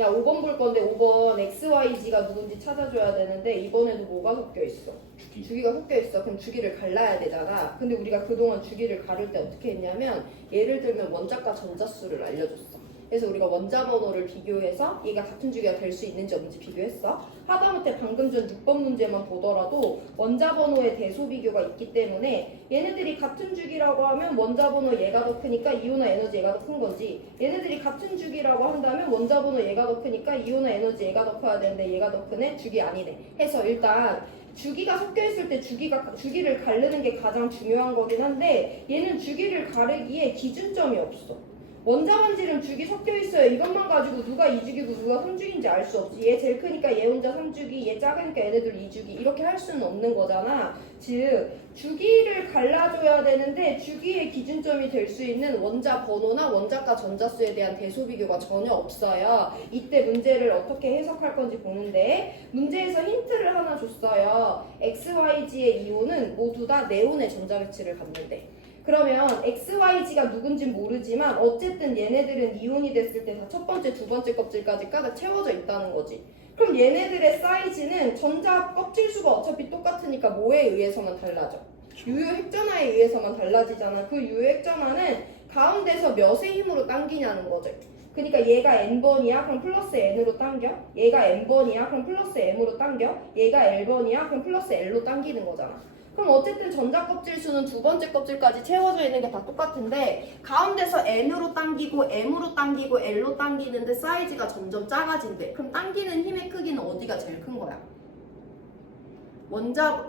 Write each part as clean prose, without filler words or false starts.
야, 5번 볼 건데 5번 XYZ가 누군지 찾아줘야 되는데 이번에도 뭐가 섞여 있어? 주기가 섞여 있어. 그럼 주기를 갈라야 되잖아. 근데 우리가 그동안 주기를 가를 때 어떻게 했냐면 예를 들면 원자과 전자수를 알려줬어. 그래서 우리가 원자 번호를 비교해서 얘가 같은 주기가 될 수 있는지 없는지 비교했어. 하다못해 방금 전 6번 문제만 보더라도 원자 번호의 대소 비교가 있기 때문에 얘네들이 같은 주기라고 하면 원자 번호 얘가 더 크니까 이온화 에너지 얘가 더 큰 거지. 얘네들이 같은 주기라고 한다면 원자 번호 얘가 더 크니까 이온화 에너지 얘가 더 커야 되는데 얘가 더 크네? 주기 아니네. 해서 일단 주기가 섞여 있을 때 주기를 가르는 게 가장 중요한 거긴 한데 얘는 주기를 가르기에 기준점이 없어. 원자 반지름 주기 섞여 있어요. 이것만 가지고 누가 2주기고 누가 3주기인지 알 수 없지. 얘 제일 크니까 얘 혼자 3주기, 얘 작으니까 얘네들 2주기 이렇게 할 수는 없는 거잖아. 즉 주기를 갈라줘야 되는데 주기의 기준점이 될 수 있는 원자 번호나 원자과 전자수에 대한 대소 비교가 전혀 없어요. 이때 문제를 어떻게 해석할 건지 보는데 문제에서 힌트를 하나 줬어요. XYZ의 이온은 모두 다 네온의 전자배치를 갖는데 그러면 XYZ가 누군진 모르지만 어쨌든 얘네들은 이온이 됐을 때 다 첫 번째, 두 번째 껍질까지 가득 채워져 있다는 거지. 그럼 얘네들의 사이즈는 전자 껍질 수가 어차피 똑같으니까 뭐에 의해서만 달라져? 유효 핵전화에 의해서만 달라지잖아. 그 유효 핵전화는 가운데서 몇의 힘으로 당기냐는 거죠. 그러니까 얘가 n번이야? 그럼 플러스 n으로 당겨. 얘가 n번이야? 그럼 플러스 m으로 당겨. 얘가 l번이야? 그럼 플러스 l로 당기는 거잖아. 그럼 어쨌든 전자 껍질 수는 두 번째 껍질까지 채워져 있는 게 다 똑같은데 가운데서 n으로 당기고 m으로 당기고 l로 당기는데 사이즈가 점점 작아진대. 그럼 당기는 힘의 크기는 어디가 제일 큰 거야?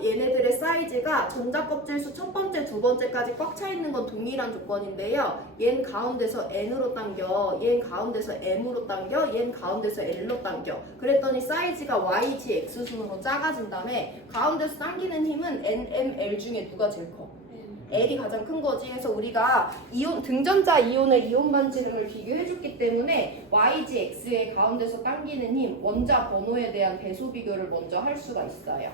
얘네들의 사이즈가 전자 껍질 수 첫 번째, 두 번째까지 꽉 차 있는 건 동일한 조건인데요. 얜 가운데서 n으로 당겨, 얜 가운데서 m으로 당겨, 얜 가운데서 l로 당겨. 그랬더니 사이즈가 YG X순으로 작아진 다음에 가운데서 당기는 힘은 N, M, L 중에 누가 제일 커? L이 가장 큰 거지. 그래서 우리가 등전자 이온의 이온 반지름을 비교해줬기 때문에 YG X의 가운데서 당기는 힘, 원자 번호에 대한 대소 비교를 먼저 할 수가 있어요.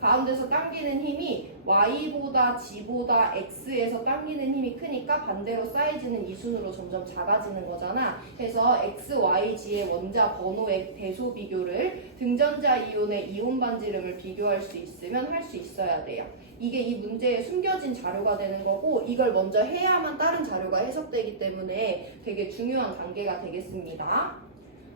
가운데서 당기는 힘이 Y보다 G보다 X에서 당기는 힘이 크니까 반대로 사이즈는 이순으로 점점 작아지는 거잖아. 그래서 X, Y, G의 원자 번호의 대소 비교를 등전자 이온의 이온 반지름을 비교할 수 있으면 할 수 있어야 돼요. 이게 이 문제에 숨겨진 자료가 되는 거고 이걸 먼저 해야만 다른 자료가 해석되기 때문에 되게 중요한 단계가 되겠습니다.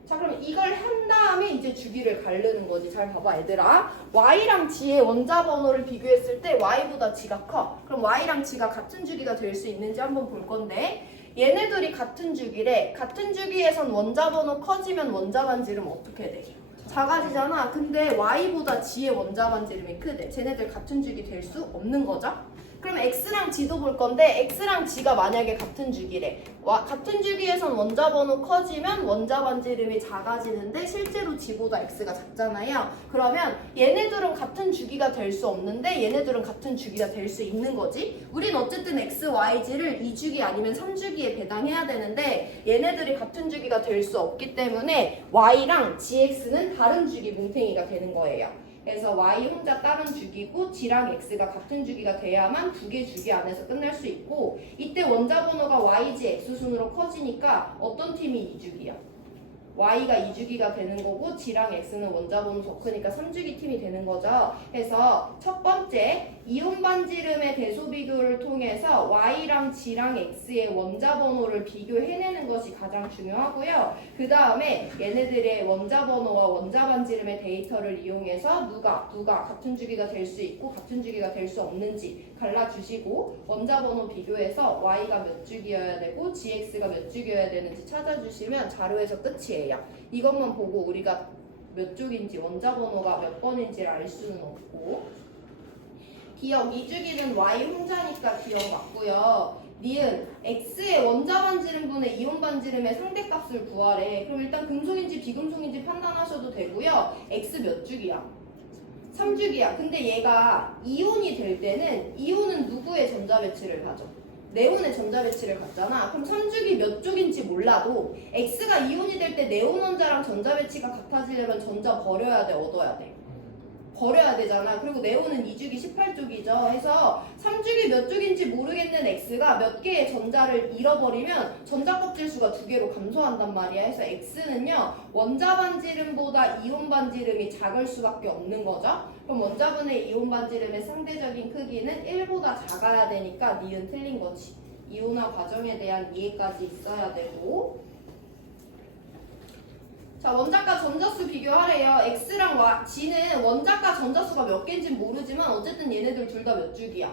자, 그럼 이걸 한 다음에 이제 주기를 가르는 거지. 잘 봐봐 얘들아. Y랑 G의 원자 번호를 비교했을 때 Y보다 G가 커. 그럼 Y랑 G가 같은 주기가 될 수 있는지 한번 볼 건데 얘네들이 같은 주기래. 같은 주기에선 원자 번호 커지면 원자 반지름 어떻게 돼? 작아지잖아. 근데 Y보다 G의 원자 반지름이 크대. 쟤네들 같은 주기 될 수 없는 거죠? 그럼 X랑 G도 볼 건데 X랑 G가 만약에 같은 주기래. 같은 주기에선 원자 번호 커지면 원자 반지름이 작아지는데 실제로 G보다 X가 작잖아요. 그러면 얘네들은 같은 주기가 될 수 없는데 얘네들은 같은 주기가 될 수 있는 거지. 우린 어쨌든 X, Y, G를 2주기 아니면 3주기에 배당해야 되는데 얘네들이 같은 주기가 될 수 없기 때문에 Y랑 GX는 다른 주기 뭉탱이가 되는 거예요. 그래서 Y 혼자 다른 주기고 G랑 X가 같은 주기가 돼야만 두 개 주기 안에서 끝날 수 있고 이때 원자 번호가 YG X순으로 커지니까 어떤 팀이 2주기야? Y가 2주기가 되는 거고 G랑 X는 원자 번호 더 크니까 3주기 팀이 되는 거죠. 그래서 첫 번째 이온 반지름의 대소 비교를 통해서 Y랑 G랑 X의 원자 번호를 비교해내는 것이 가장 중요하고요. 그 다음에 얘네들의 원자 번호와 원자 반지름의 데이터를 이용해서 누가 같은 주기가 될 수 있고 같은 주기가 될 수 없는지 갈라주시고 원자 번호 비교해서 Y가 몇 주기여야 되고 GX가 몇 주기여야 되는지 찾아주시면 자료에서 끝이에요. 이것만 보고 우리가 몇 쪽인지 원자 번호가 몇 번인지를 알 수는 없고 기억 2주기는 Y 혼자니까 기억 맞고요. 니은 X의 원자 반지름분의 이온 반지름의 상대값을 구하래. 그럼 일단 금속인지 비금속인지 판단하셔도 되고요. X 몇 주기야? 3주기야. 근데 얘가 이온이 될 때는 이온은 누구의 전자 배치를 가져? 네온의 전자 배치를 갖잖아. 그럼 3주기 몇 쪽인지 몰라도 X가 이온이 될 때 네온 원자랑 전자 배치가 같아지려면 전자 버려야 돼, 얻어야 돼? 버려야 되잖아. 그리고 네오는 2주기 18쪽이죠. 해서 3주기 몇 쪽인지 모르겠는 x가 몇 개의 전자를 잃어버리면 전자 껍질 수가 2개로 감소한단 말이야. 해서 x는요 원자 반지름보다 이온 반지름이 작을 수밖에 없는 거죠. 그럼 원자분의 이온 반지름의 상대적인 크기는 1보다 작아야 되니까 니은 틀린 거지. 이온화 과정에 대한 이해까지 있어야 되고. 자, 원자과 전자수 비교하래요. X랑 Y, G는 원자과 전자수가 몇 개인지 모르지만 어쨌든 얘네들 둘 다 몇 주기야?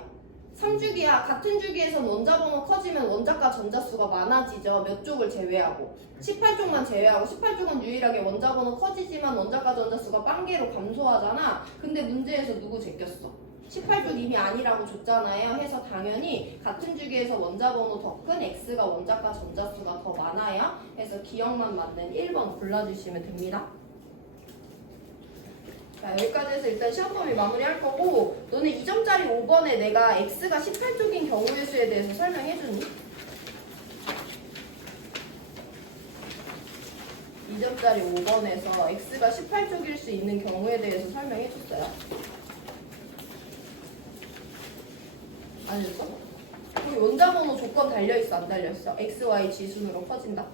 3주기야. 같은 주기에선 원자 번호 커지면 원자과 전자수가 많아지죠. 몇 쪽을 제외하고. 18쪽만 제외하고 18쪽은 유일하게 원자 번호 커지지만 원자과 전자수가 빵개로 감소하잖아. 근데 문제에서 누구 제꼈어? 18쪽 이미 아니라고 줬잖아요. 해서 당연히 같은 주기에서 원자 번호 더 큰 X가 원자과 전자수가 더 많아요. 해서 기억만 맞는 1번 골라주시면 됩니다. 자, 여기까지 해서 일단 시험 범위 마무리할 거고, 너네 2점짜리 5번에 내가 X가 18쪽인 경우의 수에 대해서 설명해주니? 2점짜리 5번에서 X가 18쪽일 수 있는 경우에 대해서 설명해줬어요. 안 했어? 거기 원자 번호 조건 달려있어, 안 달려있어? X, Y 지순으로 커진다.